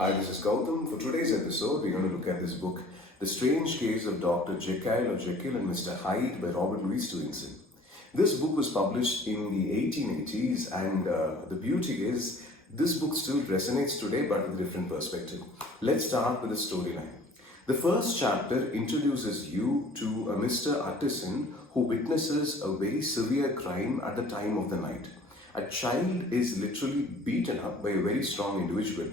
Hi, this is Gautam. For today's episode, we're going to look at this book, The Strange Case of Dr. Jekyll and Mr. Hyde by Robert Louis Stevenson. This book was published in the 1880s, and the beauty is this book still resonates today but with a different perspective. Let's start with the storyline. The first chapter introduces you to a Mr. Utterson who witnesses a very severe crime at the time of the night. A child is literally beaten up by a very strong individual.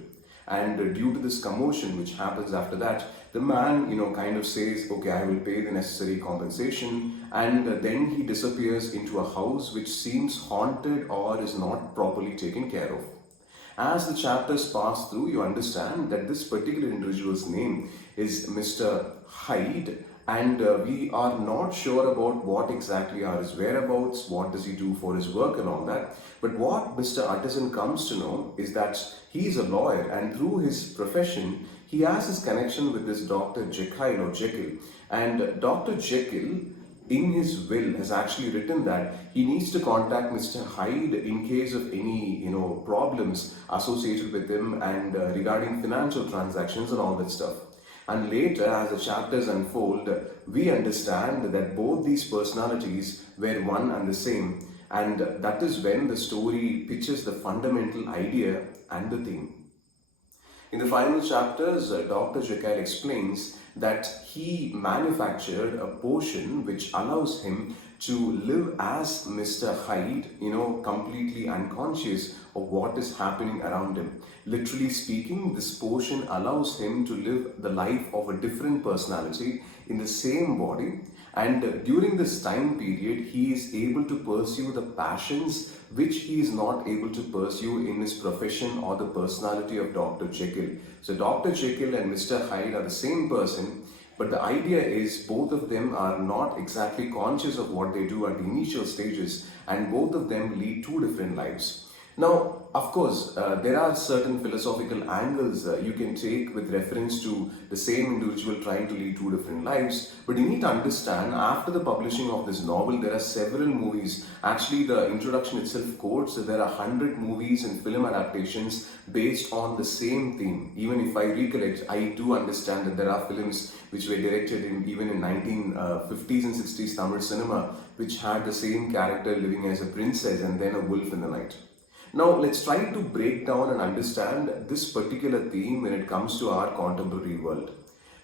And due to this commotion which happens after that, the man, kind of says, okay, I will pay the necessary compensation. And then he disappears into a house which seems haunted or is not properly taken care of. As the chapters pass through, you understand that this particular individual's name is Mr. Hyde, and we are not sure about what exactly are his whereabouts, what does he do for his work and all that. But what Mr. Utterson comes to know is that he is a lawyer, and through his profession, he has his connection with this Dr. Jekyll. And Dr. Jekyll, in his will, has actually written that he needs to contact Mr. Hyde in case of any, problems associated with him and regarding financial transactions and all that stuff. And later, as the chapters unfold, we understand that both these personalities were one and the same, and that is when the story pitches the fundamental idea and the theme. In the final chapters, Dr. Jekyll explains that he manufactured a potion which allows him to live as Mr. Hyde, completely unconscious of what is happening around him. Literally speaking, this potion allows him to live the life of a different personality in the same body. And during this time period, he is able to pursue the passions which he is not able to pursue in his profession or the personality of Dr. Jekyll. So Dr. Jekyll and Mr. Hyde are the same person, but the idea is both of them are not exactly conscious of what they do at the initial stages, and both of them lead two different lives. Now, of course, there are certain philosophical angles you can take with reference to the same individual trying to lead two different lives. But you need to understand, after the publishing of this novel, there are several movies. Actually, the introduction itself quotes that there are 100 movies and film adaptations based on the same theme. Even if I recollect, I do understand that there are films which were directed even in 1950s and 60s Tamil cinema, which had the same character living as a princess and then a wolf in the night. Now, let's try to break down and understand this particular theme when it comes to our contemporary world.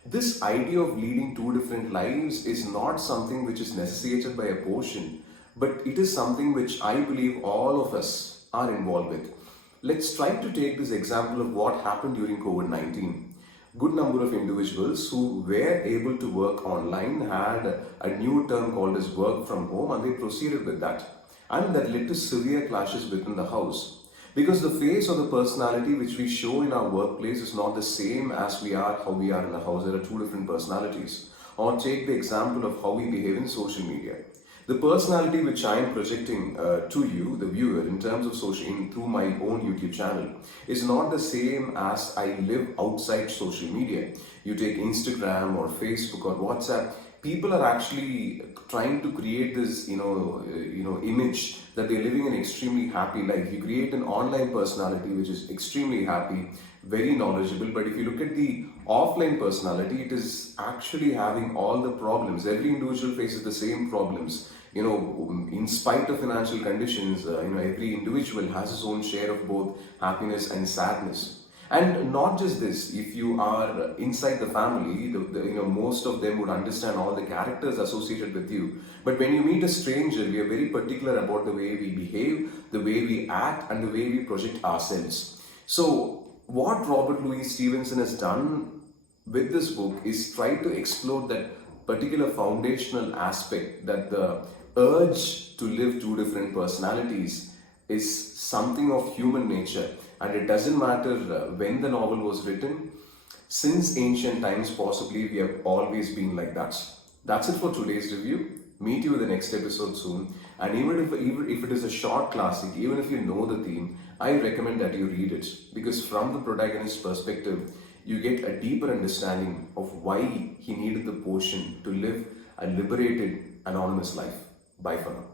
This idea of leading two different lives is not something which is necessitated by a potion, but it is something which I believe all of us are involved with. Let's try to take this example of what happened during COVID-19. Good number of individuals who were able to work online had a new term called as work from home, and they proceeded with that. And that led to severe clashes within the house. Because the face or the personality which we show in our workplace is not the same as how we are in the house. There are two different personalities. Or take the example of how we behave in social media. The personality which I am projecting to you, the viewer, in terms of through my own YouTube channel, is not the same as I live outside social media. You take Instagram or Facebook or WhatsApp. People are actually trying to create this, image that they're living an extremely happy life. You create an online personality which is extremely happy, very knowledgeable. But if you look at the offline personality, it is actually having all the problems. Every individual faces the same problems. In spite of financial conditions, every individual has his own share of both happiness and sadness. And not just this, if you are inside the family, most of them would understand all the characters associated with you. But when you meet a stranger, we are very particular about the way we behave, the way we act, and the way we project ourselves. So, what Robert Louis Stevenson has done with this book is try to explore that particular foundational aspect, that the urge to live two different personalities is something of human nature. And it doesn't matter when the novel was written. Since ancient times, possibly, we have always been like that. That's it for today's review. Meet you in the next episode soon. And even if it is a short classic, even if you know the theme, I recommend that you read it. Because from the protagonist's perspective, you get a deeper understanding of why he needed the potion to live a liberated, anonymous life. Bye for now.